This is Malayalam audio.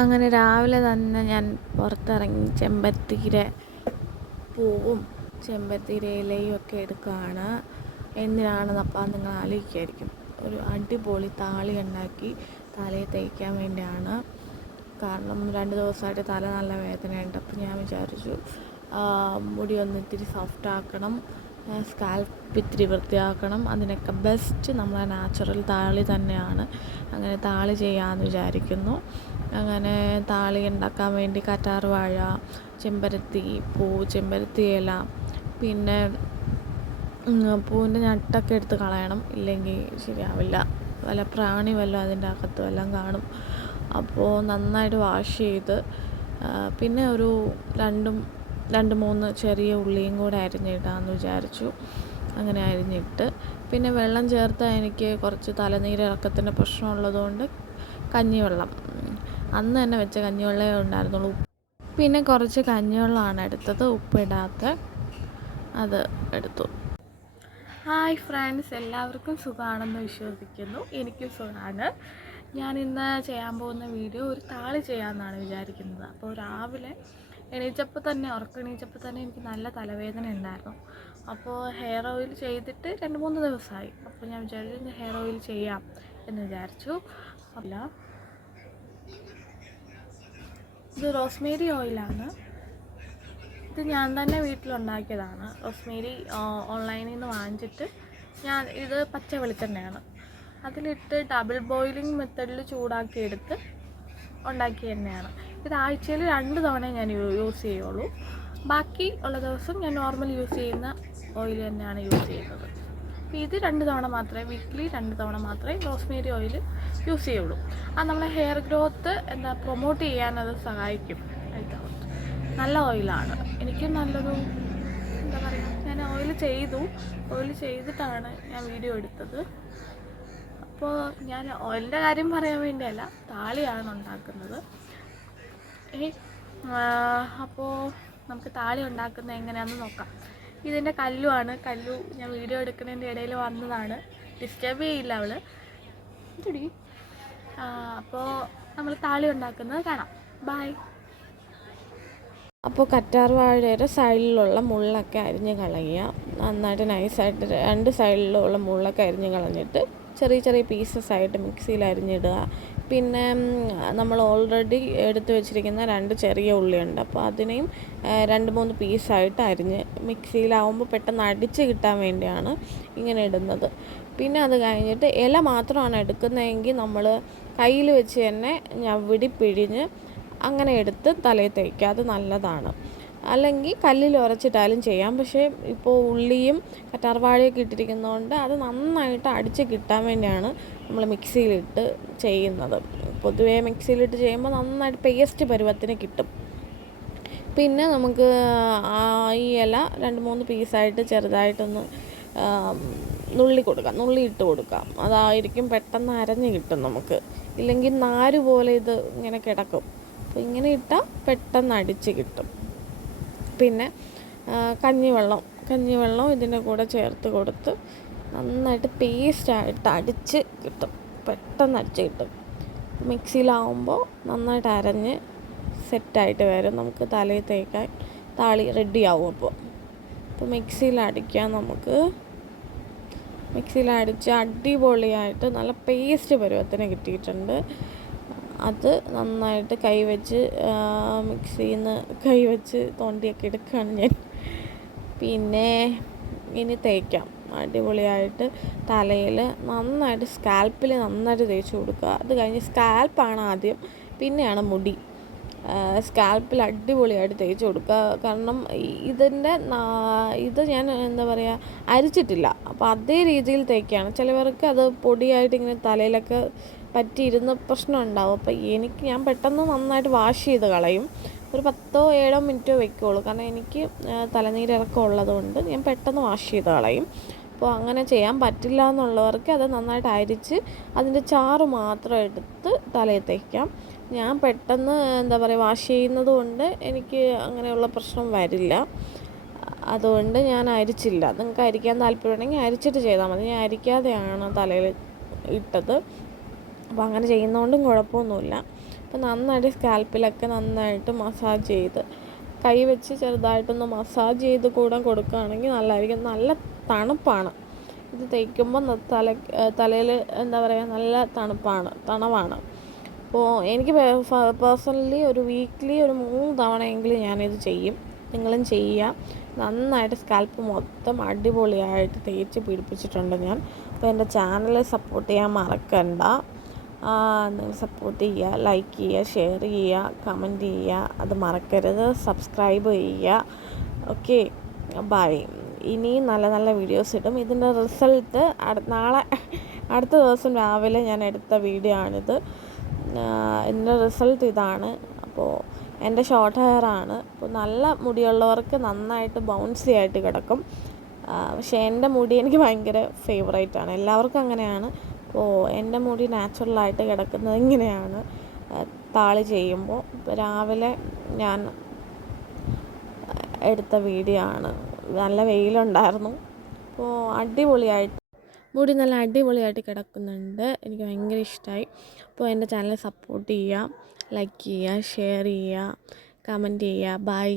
അങ്ങനെ രാവിലെ തന്നെ ഞാൻ പുറത്തിറങ്ങി ചെമ്പരത്തിയുടെ പൂവും ചെമ്പരത്തിയുടെ ഇലയും ഒക്കെ എടുക്കുകയാണ്. എന്തിനാണെന്നപ്പോൾ നിങ്ങൾ ആലോചിക്കുമായിരിക്കും. ഒരു അടിപൊളി താളി ഉണ്ടാക്കി തലയിൽ തേക്കാൻ വേണ്ടിയാണ്. കാരണം 2 ദിവസമായിട്ട് തല നല്ല വേദനയുണ്ട്. അപ്പോൾ ഞാൻ വിചാരിച്ചു മുടി ഒന്ന് ഇത്തിരി സോഫ്റ്റ് ആക്കണം, സ്കാൽപ്പ് ഇത്തിരി വൃത്തിയാക്കണം. അതിനൊക്കെ ബെസ്റ്റ് നമ്മളെ നാച്ചുറൽ താളി തന്നെയാണ്. അങ്ങനെ താളി ചെയ്യാമെന്ന് വിചാരിക്കുന്നു. അങ്ങനെ താളി ഉണ്ടാക്കാൻ വേണ്ടി കറ്റാർവാഴ, ചെമ്പരത്തി പൂ, ചെമ്പരത്തി ഇല, പിന്നെ പൂവിൻ്റെ ഞട്ടൊക്കെ എടുത്ത് കളയണം, ഇല്ലെങ്കിൽ ശരിയാവില്ല. വല്ല പ്രാണി വല്ലതും അതിൻ്റെ അകത്തും എല്ലാം കാണും. അപ്പോൾ നന്നായിട്ട് വാഷ് ചെയ്ത് പിന്നെ ഒരു 2-3 ചെറിയ ഉള്ളിയും കൂടെ അരിഞ്ഞിടാമെന്ന് വിചാരിച്ചു. അങ്ങനെ അരിഞ്ഞിട്ട് പിന്നെ വെള്ളം ചേർത്ത് എനിക്ക് കുറച്ച് തലനീരിറക്കത്തിൻ്റെ പ്രശ്നമുള്ളതുകൊണ്ട് കഞ്ഞിവെള്ളം, അന്ന് തന്നെ വെച്ച കഞ്ഞിവെള്ളമേ ഉണ്ടായിരുന്നുള്ളൂ. പിന്നെ കുറച്ച് കഞ്ഞിവെള്ളമാണ് എടുത്തത്, ഉപ്പിടാത്ത അത് എടുത്തു. ഹായ് ഫ്രണ്ട്സ്, എല്ലാവർക്കും സുഖമാണെന്ന് വിശ്വസിക്കുന്നു. എനിക്കും സുഖമാണ്. ഞാൻ ഇന്ന് ചെയ്യാൻ പോകുന്ന വീഡിയോ ഒരു താളി ചെയ്യാമെന്നാണ് വിചാരിക്കുന്നത്. അപ്പോൾ രാവിലെ ഉറക്കം എണീച്ചപ്പോൾ തന്നെ എനിക്ക് നല്ല തലവേദന ഉണ്ടായിരുന്നു. അപ്പോൾ ഹെയർ ഓയിൽ ചെയ്തിട്ട് 2-3 ദിവസമായി. അപ്പോൾ ഞാൻ വിചാരിച്ചു ഹെയർ ഓയിൽ ചെയ്യാം എന്ന് വിചാരിച്ചു. അല്ല, ഇത് റോസ്മേരി ഓയിലാണ്. ഇത് ഞാൻ തന്നെ വീട്ടിലുണ്ടാക്കിയതാണ്. റോസ്മേരി ഓൺലൈനിൽ നിന്ന് വാങ്ങിച്ചിട്ട് ഇത് പച്ച വെളിച്ചെണ്ണയാണ്. അതിലിട്ട് ഡബിൾ ബോയിലിംഗ് മെത്തേഡിൽ ചൂടാക്കിയെടുത്ത് ഉണ്ടാക്കിയ എണ്ണയാണ്. ഇത് ആഴ്ചയിൽ 2 തവണ ഞാൻ യൂസ് ചെയ്യുള്ളൂ. ബാക്കി ഉള്ള ദിവസം ഞാൻ നോർമൽ യൂസ് ചെയ്യുന്ന ഓയിൽ തന്നെയാണ് യൂസ് ചെയ്യുന്നത്. അപ്പോൾ ഇത് 2 തവണ മാത്രമേ, വീക്ക്ലി 2 തവണ മാത്രമേ റോസ്മേരി ഓയിൽ യൂസ് ചെയ്യുള്ളൂ. അത് നമ്മളെ ഹെയർ ഗ്രോത്ത് പ്രൊമോട്ട് ചെയ്യാനത് സഹായിക്കും. നല്ല ഓയിലാണ്. എനിക്ക് നല്ലൊരു ഞാൻ ഓയിൽ ചെയ്തിട്ടാണ് ഞാൻ വീഡിയോ എടുത്തത്. അപ്പോൾ ഞാൻ ഓയിലിൻ്റെ കാര്യം പറയാൻ വേണ്ടിയല്ല, താളിയാണ് ഉണ്ടാക്കുന്നത്. അപ്പോൾ നമുക്ക് താളി ഉണ്ടാക്കുന്നത് എങ്ങനെയാണെന്ന് നോക്കാം. ഇതിൻ്റെ കല്ലു ഞാൻ വീഡിയോ എടുക്കുന്നതിൻ്റെ ഇടയിൽ വന്നതാണ്. ഡിസ്റ്റർബ് ചെയ്യില്ല അവൾ. അപ്പോൾ നമ്മൾ താളി ഉണ്ടാക്കുന്നത് കാണാം. ബൈ. അപ്പോൾ കറ്റാർവാഴയുടെ സൈഡിലുള്ള മുള്ളൊക്കെ അരിഞ്ഞ് കളയുക. നന്നായിട്ട് നൈസായിട്ട് 2 സൈഡിലുള്ള മുള്ളൊക്കെ അരിഞ്ഞ് കളഞ്ഞിട്ട് ചെറിയ ചെറിയ പീസസ് ആയിട്ട് മിക്സിയിൽ അരിഞ്ഞിടുക. പിന്നെ നമ്മൾ ഓൾറെഡി എടുത്തു വെച്ചിരിക്കുന്ന 2 ചെറിയ ഉള്ളിയുണ്ട്. അപ്പോൾ അതിനെയും 2-3 പീസായിട്ട് അരിഞ്ഞ് മിക്സിയിലാവുമ്പോൾ പെട്ടെന്ന് അടിച്ച് കിട്ടാൻ വേണ്ടിയാണ് ഇങ്ങനെ ഇടുന്നത്. പിന്നെ അത് കഴിഞ്ഞിട്ട് ഇല മാത്രമാണ് എടുക്കുന്നതെങ്കിൽ നമ്മൾ കയ്യിൽ വെച്ച് തന്നെ ഞവിടി പിഴിഞ്ഞ് അങ്ങനെ എടുത്ത് തലയിൽ തേക്കുക. അത് നല്ലതാണ്. അല്ലെങ്കിൽ കല്ലിൽ ഉരച്ചിട്ടാലും ചെയ്യാം. പക്ഷേ ഇപ്പോൾ ഉള്ളിയും കറ്റാർവാഴയൊക്കെ ഇട്ടിരിക്കുന്നതുകൊണ്ട് അത് നന്നായിട്ട് അടിച്ച് കിട്ടാൻ വേണ്ടിയാണ് നമ്മൾ മിക്സിയിലിട്ട് ചെയ്യുന്നത്. പൊതുവേ മിക്സിയിലിട്ട് ചെയ്യുമ്പോൾ നന്നായിട്ട് പേസ്റ്റ് പരുവത്തിന് കിട്ടും. പിന്നെ നമുക്ക് ഈ ഇല 2-3 പീസായിട്ട് ചെറുതായിട്ടൊന്ന് നുള്ളി ഇട്ട് കൊടുക്കാം. അതായിരിക്കും പെട്ടെന്ന് അരഞ്ഞ് കിട്ടും നമുക്ക്. ഇല്ലെങ്കിൽ നാര് പോലെ ഇത് ഇങ്ങനെ കിടക്കും. അപ്പോൾ ഇങ്ങനെ ഇട്ടാൽ പെട്ടെന്ന് അടിച്ച് കിട്ടും. പിന്നെ കഞ്ഞിവെള്ളം ഇതിൻ്റെ കൂടെ ചേർത്ത് കൊടുത്ത് നന്നായിട്ട് പേസ്റ്റായിട്ട് അടിച്ച് കിട്ടും. പെട്ടെന്ന് അടിച്ച് കിട്ടും. മിക്സിയിലാവുമ്പോൾ നന്നായിട്ട് അരഞ്ഞ് സെറ്റായിട്ട് വരും. നമുക്ക് തലയിൽ തേക്കാൻ താളി റെഡിയാവും. അപ്പോൾ മിക്സിയിലടിച്ച് അടിപൊളിയായിട്ട് നല്ല പേസ്റ്റ് പരുവത്തിന് കിട്ടിയിട്ടുണ്ട്. അത് നന്നായിട്ട് മിക്സിയിൽ നിന്ന് തോണ്ടിയൊക്കെ എടുക്കുകയാണ് ഞാൻ. പിന്നെ ഇനി തേക്കാം അടിപൊളിയായിട്ട് തലയിൽ നന്നായിട്ട്, സ്കാൽപ്പിൽ നന്നായിട്ട് തേച്ച് കൊടുക്കുക. അത് കഴിഞ്ഞ് സ്കാൽപ്പാണ് ആദ്യം, പിന്നെയാണ് മുടി. സ്കാൽപ്പിൽ അടിപൊളിയായിട്ട് തേച്ച് കൊടുക്കുക. കാരണം ഇത് ഞാൻ അരിച്ചിട്ടില്ല. അപ്പോൾ അതേ രീതിയിൽ തേക്കുകയാണ്. ചിലവർക്ക് അത് പൊടിയായിട്ട് ഇങ്ങനെ തലയിലൊക്കെ പറ്റിയിരുന്ന പ്രശ്നം ഉണ്ടാവും. അപ്പോൾ ഞാൻ പെട്ടെന്ന് നന്നായിട്ട് വാഷ് ചെയ്ത് കളയും. ഒരു 10-7 മിനിറ്റോ വെക്കുകയുള്ളൂ. കാരണം എനിക്ക് തലനീരിറക്കം ഉള്ളതുകൊണ്ട് ഞാൻ പെട്ടെന്ന് വാഷ് ചെയ്ത് കളയും. അപ്പോൾ അങ്ങനെ ചെയ്യാൻ പറ്റില്ല എന്നുള്ളവർക്ക് അത് നന്നായിട്ട് അരിച്ച് അതിൻ്റെ ചാറ് മാത്രം എടുത്ത് തലയിൽ തേക്കാം. ഞാൻ പെട്ടെന്ന് വാഷ് ചെയ്യുന്നത് കൊണ്ട് എനിക്ക് അങ്ങനെയുള്ള പ്രശ്നം വരില്ല. അതുകൊണ്ട് ഞാൻ അരിച്ചില്ല. നിങ്ങൾക്ക് അരിക്കാൻ താല്പര്യമുണ്ടെങ്കിൽ അരിച്ചിട്ട് ചെയ്താൽ മതി. ഞാൻ അരിക്കാതെയാണ് തലയിൽ ഇട്ടത്. അപ്പോൾ അങ്ങനെ ചെയ്യുന്നതുകൊണ്ടും കുഴപ്പമൊന്നുമില്ല. അപ്പോൾ നന്നായിട്ട് സ്കാൽപ്പിലൊക്കെ നന്നായിട്ട് മസാജ് ചെയ്ത് കൈ വെച്ച് ചെറുതായിട്ടൊന്ന് മസാജ് ചെയ്ത് കൂടെ കൊടുക്കുകയാണെങ്കിൽ നല്ലതായിരിക്കും. നല്ല തണുപ്പാണ് ഇത് തേക്കുമ്പോൾ. തലയിൽ എന്താ പറയുക, നല്ല തണവാണ്. അപ്പോൾ എനിക്ക് പേഴ്സണലി ഒരു വീക്ക്ലി ഒരു 3 തവണയെങ്കിലും ഞാനിത് ചെയ്യും. നിങ്ങളും ചെയ്യുക. നന്നായിട്ട് സ്കാൽപ്പ് മൊത്തം അടിപൊളിയായിട്ട് തേച്ച് പിടിപ്പിച്ചിട്ടുണ്ട് ഞാൻ. അപ്പോൾ എൻ്റെ ചാനൽ സപ്പോർട്ട് ചെയ്യാൻ മറക്കണ്ട. നിങ്ങൾ സപ്പോർട്ട് ചെയ്യുക, ലൈക്ക് ചെയ്യുക, ഷെയർ ചെയ്യുക, കമൻറ്റ് ചെയ്യുക, അത് മറക്കരുത്. സബ്സ്ക്രൈബ് ചെയ്യുക. Okay, bye. ഇനിയും നല്ല നല്ല വീഡിയോസ് ഇടും. ഇതിൻ്റെ റിസൾട്ട് നാളെ, അടുത്ത ദിവസം രാവിലെ ഞാൻ എടുത്ത വീഡിയോ ആണിത്. ഇതിൻ്റെ റിസൾട്ട് ഇതാണ്. അപ്പോൾ എൻ്റെ ഷോർട്ട് ഹെയർ ആണ്. അപ്പോൾ നല്ല മുടിയുള്ളവർക്ക് നന്നായിട്ട് ബൗൺസി ആയിട്ട് കിടക്കും. പക്ഷേ എൻ്റെ മുടി എനിക്ക് ഭയങ്കര ഫേവറേറ്റാണ്. എല്ലാവർക്കും അങ്ങനെയാണ്. അപ്പോൾ എൻ്റെ മുടി നാച്ചുറലായിട്ട് കിടക്കുന്നത് ഇങ്ങനെയാണ് താളി ചെയ്യുമ്പോൾ. രാവിലെ ഞാൻ എടുത്ത വീഡിയോ ആണ്. നല്ല വെയിലുണ്ടായിരുന്നു. അപ്പോൾ മുടി നല്ല അടിപൊളിയായിട്ട് കിടക്കുന്നുണ്ട്. എനിക്ക് ഭയങ്കര ഇഷ്ടമായി. അപ്പോൾ എൻ്റെ ചാനൽ സപ്പോർട്ട് ചെയ്യുക, ലൈക്ക് ചെയ്യുക, ഷെയർ ചെയ്യുക, കമൻറ്റ് ചെയ്യുക. ബൈ.